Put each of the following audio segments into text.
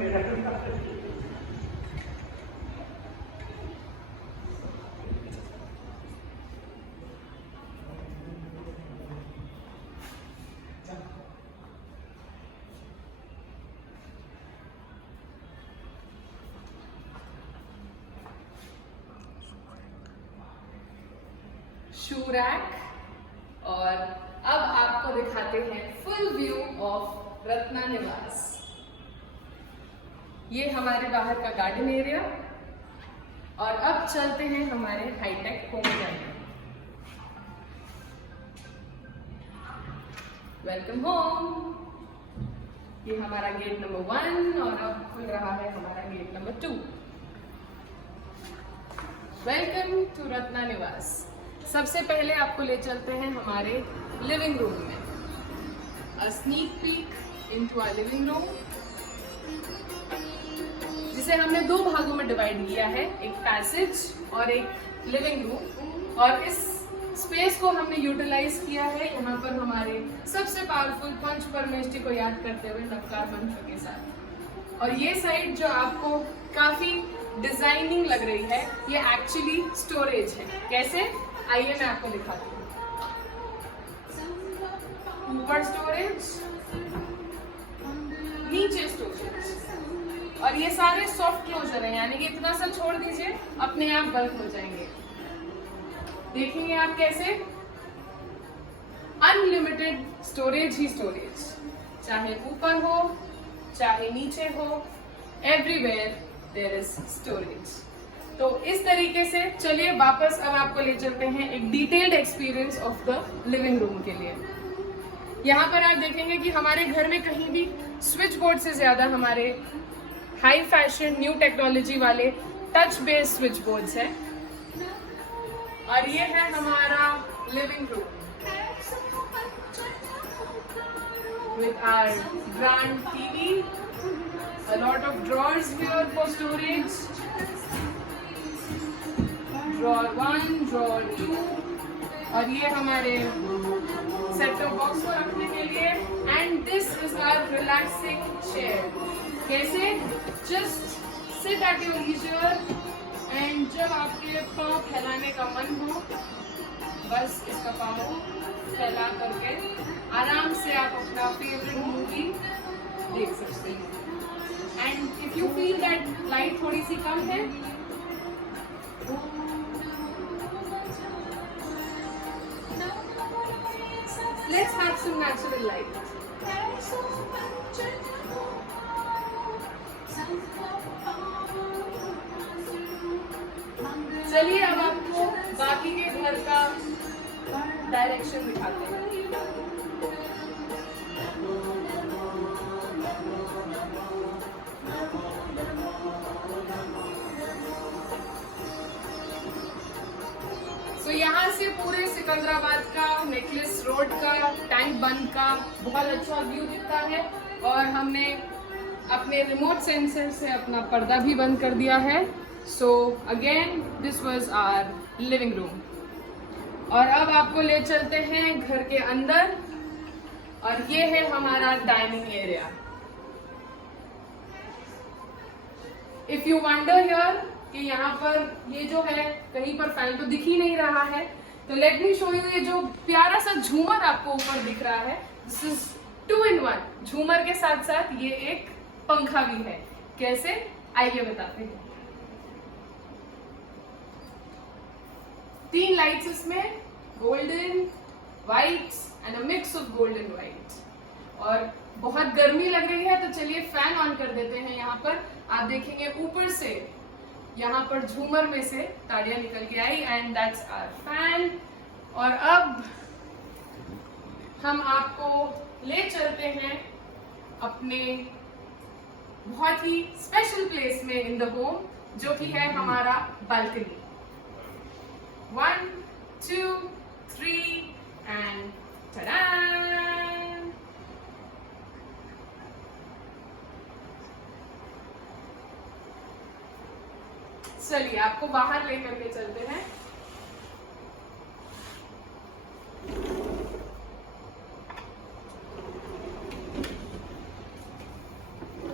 Shoe rack. और अब आपको दिखाते हैं फुल व्यू ऑफ रत्ना निवास। ये हमारे बाहर का गार्डन एरिया। और अब चलते हैं हमारे हाईटेक होम में। Welcome home. ये हमारा गेट नंबर 1 और अब खुल रहा है हमारा gate number 2। Welcome to Ratna Niwas. सबसे पहले आपको ले चलते हैं हमारे लिविंग रूम में। A sneak peek into our living room, जिसे हमने 2 भागों में डिवाइड किया है, एक पैसेज और एक लिविंग रूम। और इस स्पेस को हमने यूटिलाइज किया है यहाँ पर हमारे सबसे पावरफुल पंच परमेष्ठी को याद करते हुए नवकार मंत्र के साथ। और ये साइड जो आपको काफी डिजाइनिंग लग रही है, ये एक्चुअली स्टोरेज है। कैसे? आइए मैं आपको दिखाती हूँ। ऊपर स्टोरेज, नीचे स्टोरेज, और ये सारे सॉफ्ट क्लोजर है, यानी कि इतना सा छोड़ दीजिए अपने आप बंद हो जाएंगे। देखेंगे आप कैसे? अनलिमिटेड स्टोरेज ही स्टोरेज, चाहे ऊपर हो चाहे नीचे हो, एवरीवेयर देयर इज स्टोरेज। तो इस तरीके से चलिए वापस अब आपको ले चलते हैं एक detailed experience of the living room के लिए। यहाँ पर आप देखेंगे कि हमारे घर में कहीं भी स्विच बोर्ड से ज्यादा हमारे हाई फैशन न्यू टेक्नोलॉजी वाले टच बेस्ड स्विच बोर्ड्स हैं। और ये है हमारा living room with our grand TV, a lot of drawers here for storage, drawer 1, drawer 2, और ये हमारे सेट टॉप बॉक्स को रखने के लिए। And this is our relaxing chair. कैसे? Just sit at your leisure, and जब आपके पाँव फैलाने का मन हो, बस इसका पाँव फैला करके आराम से आप अपना फेवरेट मूवी देख सकते हैं। And if you feel that light थोड़ी सी कम है, let's have some natural light. चलिए अब आपको बाकी के घर का डायरेक्शन दिखाते हैं। तो यहाँ से पूरे सिकंदराबाद का, नेकलेस रोड का, टैंक बंद का बहुत अच्छा व्यू दिखता है। और हमने अपने रिमोट सेंसर से अपना पर्दा भी बंद कर दिया है। So again this was our living room. और अब आपको ले चलते हैं घर के अंदर, और ये है हमारा dining area. If you wonder here कि यहाँ पर ये जो है कहीं पर फैन तो दिख ही नहीं रहा है, तो लेट मी शो यू। ये जो प्यारा सा झूमर आपको ऊपर दिख रहा है, दिस इज 2 in 1। झूमर के साथ साथ ये एक पंखा भी है। कैसे? आइए बताते हैं। 3 लाइट्स इसमें, golden, white and a mix of golden white. और बहुत गर्मी लग रही है, तो चलिए फैन ऑन कर देते हैं। यहाँ पर आप देखेंगे ऊपर से यहाँ पर झूमर में से ताड़ियां निकल के आई, एंड दैट्स आवर फैन। और अब हम आपको ले चलते हैं अपने बहुत ही स्पेशल प्लेस में इन द होम, जो कि है हमारा बालकनी। 1, 2, 3 and ta-da! चलिए आपको बाहर लेकर के चलते हैं।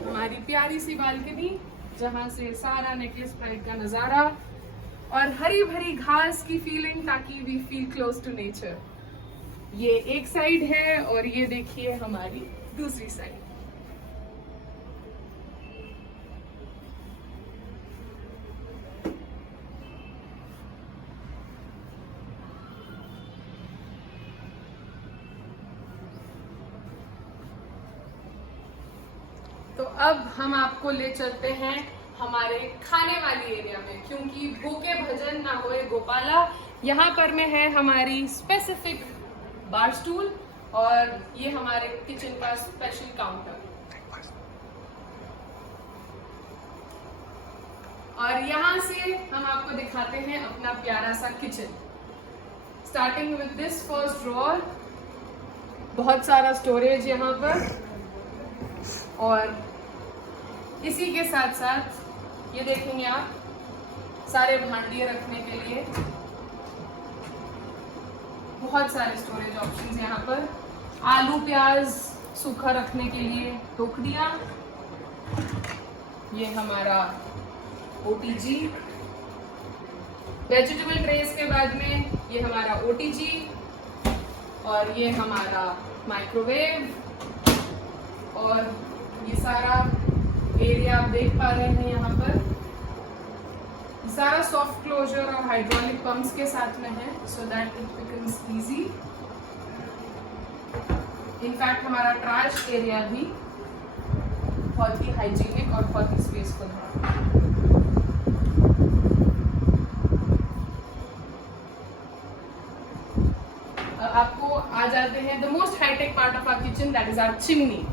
हमारी प्यारी सी बालकनी जहां से सारा नेकलेस प्राइड का नजारा और हरी भरी घास की फीलिंग, ताकि we feel close to nature. ये एक साइड है और ये देखिए हमारी दूसरी साइड। तो अब हम आपको ले चलते हैं हमारे खाने वाली एरिया में, क्योंकि भूखे भजन ना होए गोपाला। यहाँ पर में है हमारी स्पेसिफिक बार स्टूल और ये हमारे किचन का स्पेशल काउंटर। और यहाँ से हम आपको दिखाते हैं अपना प्यारा सा kitchen. Starting with this first drawer, बहुत सारा स्टोरेज यहाँ पर, और इसी के साथ साथ ये देखेंगे आप सारे भांडिये रखने के लिए बहुत सारे स्टोरेज ऑप्शंस यहाँ पर। आलू प्याज सूखा रखने के लिए टोकरियाँ, ये हमारा OTG, वेजिटेबल ट्रेस के बाद में ये हमारा OTG, और ये हमारा माइक्रोवेव, और ये सारा एरिया आप देख पा रहे हैं यहाँ पर सारा सॉफ्ट क्लोजर और हाइड्रोलिक पंप्स के साथ में है, so that it becomes easy. In fact हमारा ट्रैश एरिया भी बहुत ही हाइजीनिक और बहुत ही स्पेसफुल है। आपको आ जाते हैं the most hi-tech part of our kitchen, that is our chimney.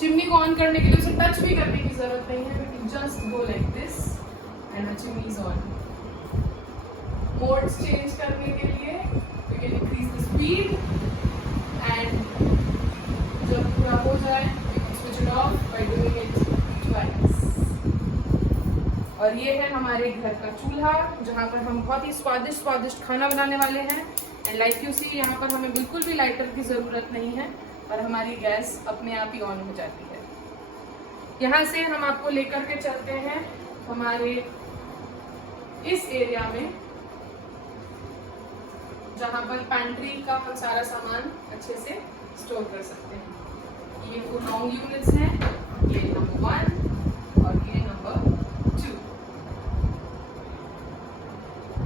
Chimney को ऑन करने के लिए उसे टच भी करने की जरूरत नहीं है, we can just go like this and our chimney is on. Modes change करने के लिए we can increase the speed, and जब पूरा हो जाए we can switch it off by doing it twice. और ये है हमारे घर का चूल्हा, जहाँ पर हम बहुत ही स्वादिष्ट खाना बनाने वाले हैं। एंड लाइक यू सी, यहाँ पर हमें बिल्कुल भी लाइटर की ज़रूरत नहीं है और हमारी गैस अपने आप ही ऑन हो जाती है। यहाँ से हम आपको लेकर के चलते हैं हमारे इस एरिया में, जहाँ पर पैंट्री का हम सारा सामान अच्छे से स्टोर कर सकते हैं। ये 4 लॉन्ग यूनिट्स हैं, ये नंबर 1 और ये नंबर 2।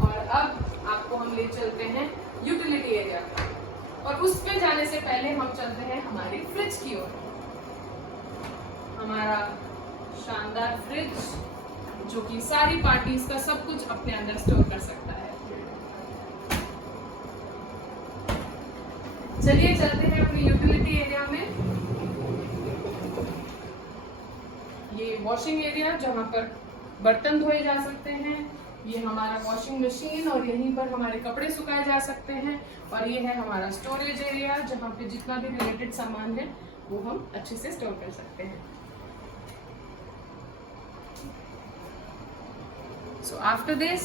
और अब आपको हम ले चलते हैं यूटिलिटी एरिया का, और उस पे जाने से पहले हम चलते हैं हमारी फ्रिज की ओर। हमारा शानदार फ्रिज जो कि सारी पार्टीज का सब कुछ अपने अंदर स्टोर कर सकता है। चलिए चलते हैं अपनी यूटिलिटी एरिया में। ये वॉशिंग एरिया जहाँ पर बर्तन धोए जा सकते हैं, ये हमारा वॉशिंग मशीन और यहीं पर हमारे कपड़े सुखाए जा सकते हैं, और ये है हमारा स्टोरेज एरिया जहाँ पे जितना भी रिलेटेड सामान है वो हम अच्छे से स्टोर कर सकते हैं। So after this,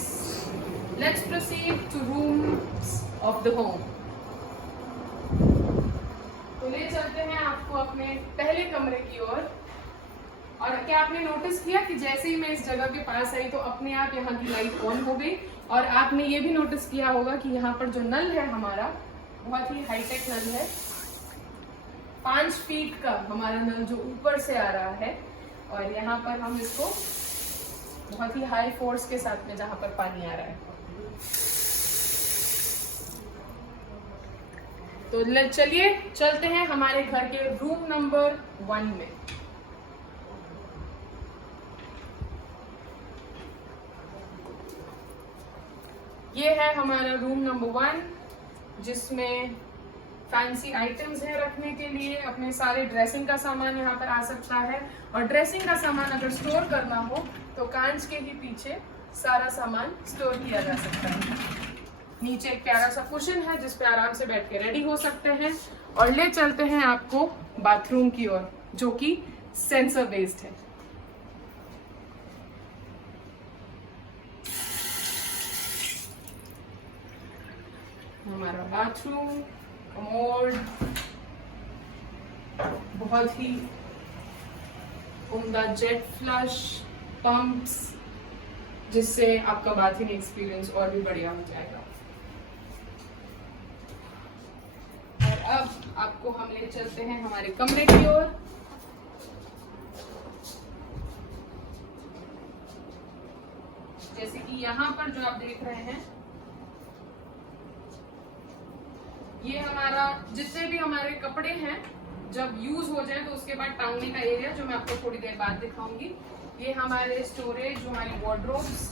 let's proceed to rooms of the home. तो ले चलते हैं आपको अपने पहले कमरे की ओर। और क्या आपने नोटिस किया कि जैसे ही मैं इस जगह के पास आई तो अपने आप यहाँ की लाइट ऑन हो गई। और आपने ये भी नोटिस किया होगा कि यहाँ पर जो नल है हमारा, बहुत ही हाईटेक नल है। 5 फीट का हमारा नल जो ऊपर से आ रहा है, और यहाँ पर हम इसको बहुत ही हाई फोर्स के साथ में जहाँ पर पानी आ रहा है। तो चलिए चलते हैं हमारे घर के रूम नंबर 1 में। ये है हमारा रूम नंबर 1, जिसमें फैंसी आइटम्स है रखने के लिए। अपने सारे ड्रेसिंग का सामान यहाँ पर आ सकता है, और ड्रेसिंग का सामान अगर स्टोर करना हो तो कांच के ही पीछे सारा सामान स्टोर किया जा सकता है। नीचे एक प्यारा सा कुशन है जिस पे आराम से बैठ के रेडी हो सकते हैं। और ले चलते हैं आपको बाथरूम की ओर, जो कि सेंसर बेस्ड है। हमारा बाथरूम कमोड बहुत ही उम्दा जेट फ्लश पंप्स, जिससे आपका बाथिंग एक्सपीरियंस और भी बढ़िया हो जाएगा। और अब आपको हम ले चलते हैं हमारे कमरे की ओर। जैसे कि यहाँ पर जो आप देख रहे हैं, ये हमारा जितने भी हमारे कपड़े हैं जब यूज हो जाए तो उसके बाद टांगने का एरिया, जो मैं आपको थोड़ी देर बाद दिखाऊंगी। ये हमारे स्टोरेज, जो हमारी wardrobes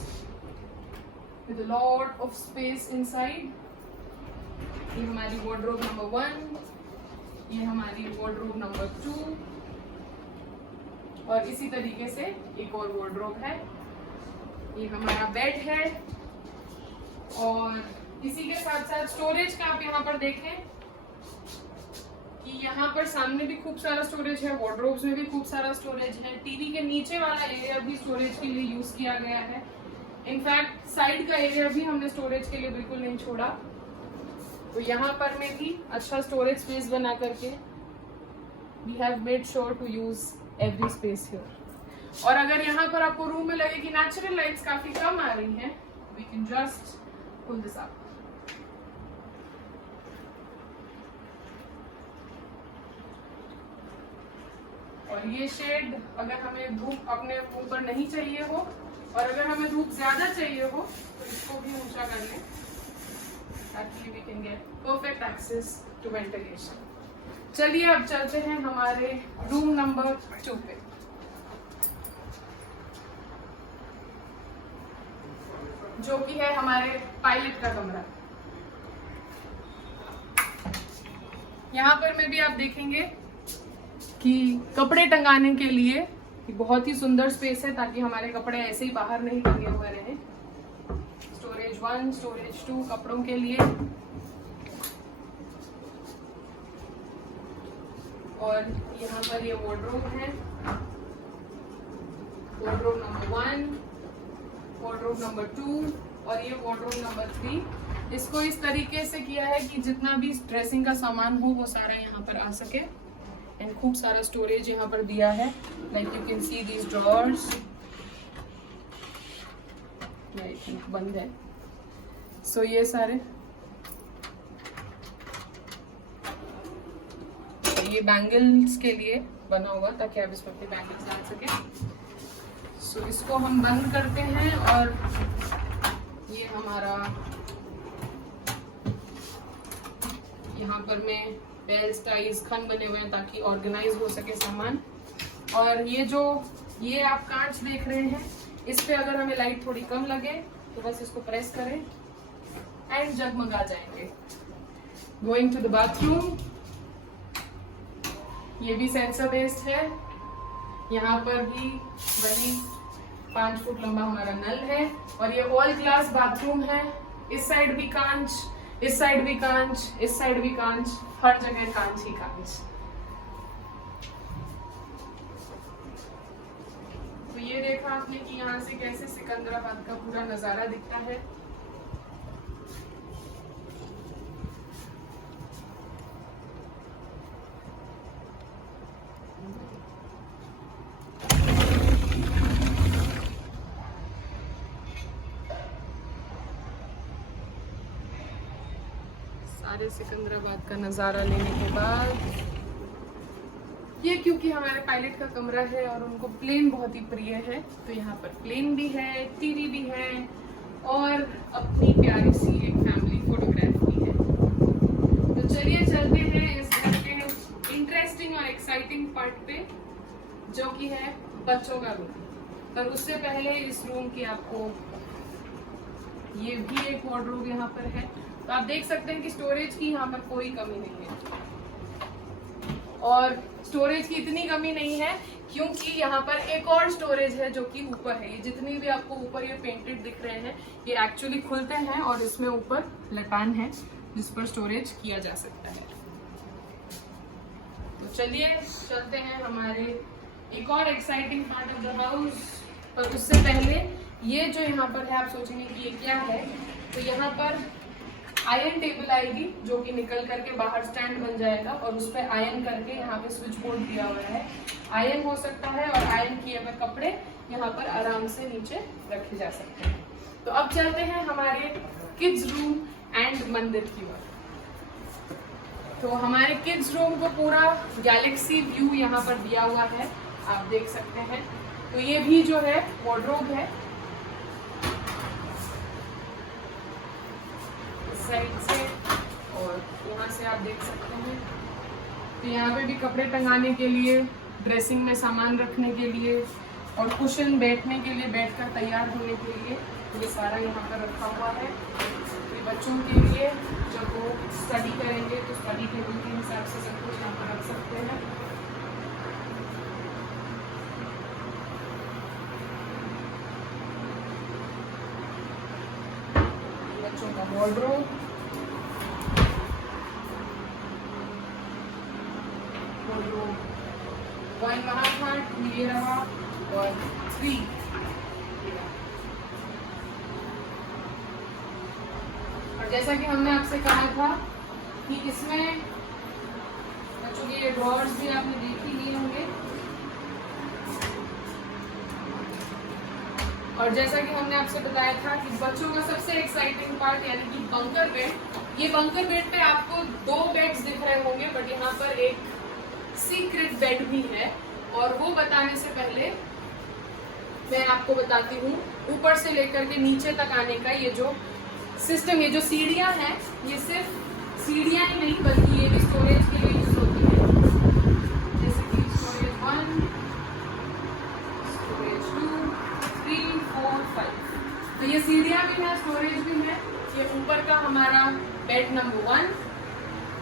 with lot of space inside. ये हमारी वार्डरोब नंबर 1, ये हमारी वार्डरोब नंबर 2, और इसी तरीके से एक और वार्डरोब है। ये हमारा बेड है, और इसी के साथ साथ स्टोरेज का आप यहाँ पर देखें कि यहाँ पर सामने भी खूब सारा स्टोरेज है, वार्डरोब्स में भी खूब सारा स्टोरेज है। टीवी के नीचे वाला एरिया भी स्टोरेज के लिए यूज किया गया है। इनफैक्ट साइड का एरिया भी हमने स्टोरेज के लिए बिल्कुल नहीं छोड़ा। तो यहाँ पर में भी अच्छा स्टोरेज स्पेस बना करके we have made sure to use every space here. और अगर यहाँ पर आपको रूम में लगे कि नेचुरल लाइट्स काफी कम आ रही हैं, we can just pull this up. और ये शेड अगर हमें धूप अपने ऊपर नहीं चाहिए हो, और अगर हमें धूप ज्यादा चाहिए हो, तो इसको भी ऊंचा कर लें ताकि we can get perfect access to ventilation. चलिए अब चलते हैं हमारे रूम नंबर 2 पे। जो कि है हमारे पायलट का कमरा। यहाँ पर में भी आप देखेंगे कि कपड़े टंगाने के लिए बहुत ही सुंदर स्पेस है, ताकि हमारे कपड़े ऐसे ही बाहर नहीं टंगे हुए रहें। स्टोरेज 1, स्टोरेज 2 कपड़ों के लिए, और यहाँ पर ये वार्डरोब है, वार्डरोब नंबर 1, वार्डरोब नंबर 2 और ये वार्डरोब नंबर 3। इसको इस तरीके से किया है कि जितना भी ड्रेसिंग का सामान हो वो सारा यहाँ पर आ सके। एंड खूब सारा स्टोरेज यहाँ पर दिया है, like you can see these drawers. I think बंद है। सो ये सारे, ये बैंगल्स के लिए बना हुआ ताकि आप इसमें अपने बैंगल्स डाल सके। सो इसको हम बंद करते हैं, और ये हमारा यहाँ पर में बेल्स, टाइज, खन बने हुए हैं ताकि ऑर्गेनाइज हो सके सामान। और ये आप कांच देख रहे हैं, इस पे अगर हमें लाइट थोड़ी कम लगे तो बस इसको प्रेस करें एंड जगमगा जाएंगे। गोइंग टू द बाथरूम, ये भी सेंसर बेस्ड है। यहाँ पर भी वही 5 फुट लंबा हमारा नल है, और ये ऑल ग्लास बाथरूम है। इस साइड भी कांच, इस साइड भी कांच, इस साइड भी कांच, हर जगह कांच ही कांच। तो ये देखा आपने कि यहाँ से कैसे सिकंदराबाद का पूरा नजारा दिखता है। सारे सिकंदराबाद का नज़ारा लेने के बाद, ये क्योंकि हमारे पायलट का कमरा है और उनको प्लेन बहुत ही प्रिय है, तो यहाँ पर प्लेन भी है, टीवी भी है, और अपनी प्यारी सी एक फैमिली फोटोग्राफ भी है। तो चलिए चलते हैं इस घर के इंटरेस्टिंग और एक्साइटिंग पार्ट पे, जो कि है बच्चों का रूम। पर उससे पहले इस रूम की आपको, ये भी एक वार्डरोब यहाँ पर है। तो आप देख सकते हैं कि स्टोरेज की यहाँ पर कोई कमी नहीं है, और स्टोरेज की इतनी कमी नहीं है क्योंकि यहाँ पर एक और स्टोरेज है जो कि ऊपर है। ये जितनी भी आपको ऊपर ये पेंटेड दिख रहे हैं, ये एक्चुअली खुलते हैं और इसमें ऊपर लटान है जिस पर स्टोरेज किया जा सकता है। तो चलिए चलते हैं हमारे एक और exciting part of the house. पर उससे पहले ये जो यहाँ पर है, आप सोचेंगे कि ये क्या है, तो यहाँ पर आयरन टेबल आएगी जो कि निकल करके बाहर स्टैंड बन जाएगा और उस पर आयरन करके यहाँ पे स्विच बोर्ड दिया हुआ है, आयरन हो सकता है और आयरन किए हुए कपड़े यहाँ पर आराम से नीचे रखे जा सकते हैं। तो अब चलते हैं हमारे किड्स रूम एंड मंदिर की ओर। तो हमारे किड्स रूम को पूरा गैलेक्सी व्यू यहाँ पर दिया हुआ है, आप देख सकते हैं। तो ये भी जो है वार्डरोब है, इस साइड से और यहाँ से आप देख सकते हैं। तो यहाँ पे भी कपड़े टंगाने के लिए, ड्रेसिंग में सामान रखने के लिए और कुशन बैठने के लिए, बैठकर तैयार होने के लिए, ये सारा यहाँ पर रखा हुआ है। ये बच्चों के लिए जब वो स्टडी करेंगे तो स्टडी टेबल के हिसाब से सब कुछ यहाँ पर रख सकते हैं। बच्चों का वार्डरोब, वन वहाँ था, 2 ये रहा और 3 और जैसा कि हमने आपसे कहा था कि इसमें बच्चों के ये ड्रॉर्स भी आपने देख ही लिए होंगे। और जैसा कि हमने आपसे बताया था कि बच्चों का सबसे एक्साइटिंग पार्ट यानी कि बंकर बेड। ये बंकर बेड पे आपको 2 बेड्स दिख रहे होंगे, बट यहाँ पर एक सीक्रेट बेड भी है और वो बताने से पहले मैं आपको बताती हूँ ऊपर से लेकर के नीचे तक आने का ये जो सिस्टम, ये जो सीढ़ियाँ हैं, ये सिर्फ सीढ़ियाँ ही नहीं बल्कि ये भी स्टोरेज के लिए यूज होती है। जैसे कि स्टोरेज 1, स्टोरेज 2, 3, 4, 5। तो ये सीढ़ियाँ भी हैं, स्टोरेज भी है। ये ऊपर का हमारा बेड नंबर 1,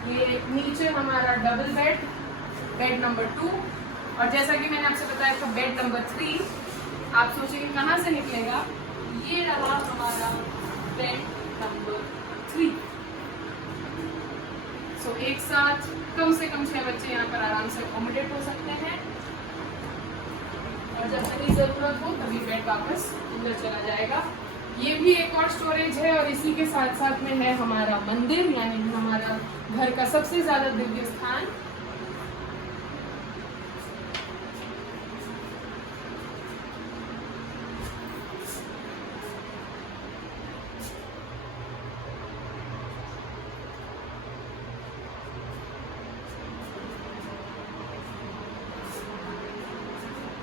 ये नीचे हमारा डबल बेड, बेड नंबर 2 और जैसा कि मैंने आपसे बताया था बेड नंबर 3। आप सोचेंगे कहाँ से निकलेगा, ये रहा हमारा बेड नंबर 3। सो एक साथ कम से कम 6 बच्चे यहाँ पर आराम से अकोमोडेट हो सकते हैं और जब कभी जरूरत हो तभी बेड वापस अंदर चला जाएगा। ये भी एक और स्टोरेज है और इसी के साथ साथ में है हमारा मंदिर, यानी कि हमारा घर का सबसे ज्यादा दिव्य स्थान।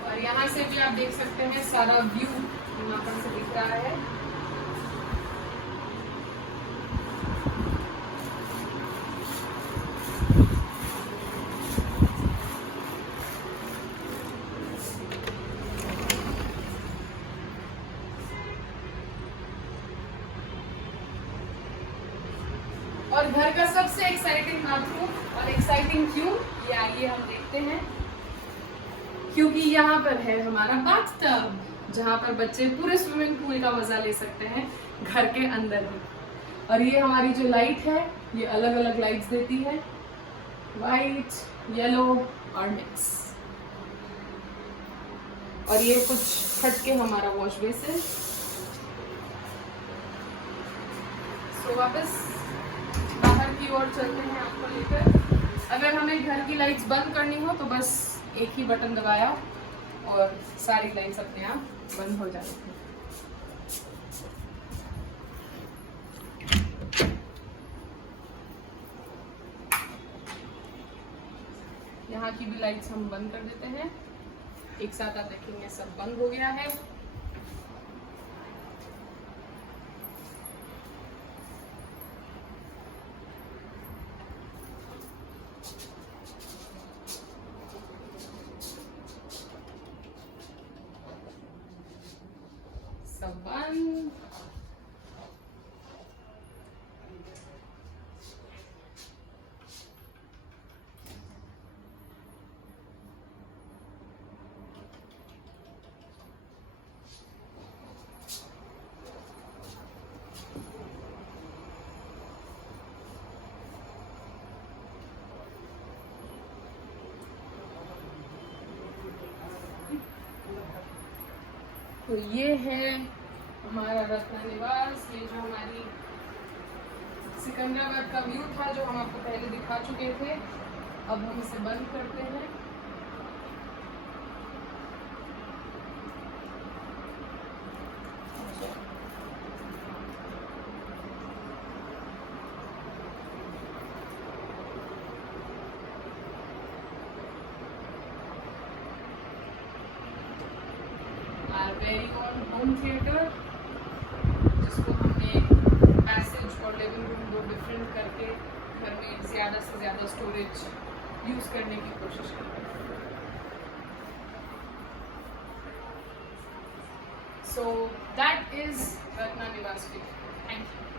और यहाँ से भी आप देख सकते हैं सारा व्यू यहाँ पर से दिख रहा है। और घर का सबसे एक्साइटिंग बाथरूम, और एक्साइटिंग क्यों, ये आइए हम देखते हैं। क्योंकि यहाँ पर है हमारा बाथटब, जहाँ पर बच्चे पूरे स्विमिंग पूल का मजा ले सकते हैं घर के अंदर ही। और ये हमारी जो लाइट है, ये अलग अलग लाइट्स देती है, वाइट, येलो और मिक्स। और ये कुछ हटके हमारा वॉश बेसिन। सो वापस बाहर की ओर चलते हैं आपको लेकर। अगर हमें घर की लाइट्स बंद करनी हो तो बस एक ही बटन दबाया और सारी लाइट्स अपने आप बंद हो जाती हैं। यहाँ की भी लाइट्स हम बंद कर देते हैं। एक साथ आप देखेंगे सब बंद हो गया है। सब बंद। तो ये है हमारा रत्ना निवास। ये जो हमारी सिकंदराबाद का व्यू था जो हम आपको पहले दिखा चुके थे। अब हम इसे बंद करते हैं। वेरी ओन होम थिएटर, जिसको हमने पैसेज और लिविंग रूम दो डिफरेंट करके घर में ज़्यादा से ज़्यादा स्टोरेज यूज़ करने की कोशिश करते हैं। सो दैट इज रत्ना निवास। Thank you.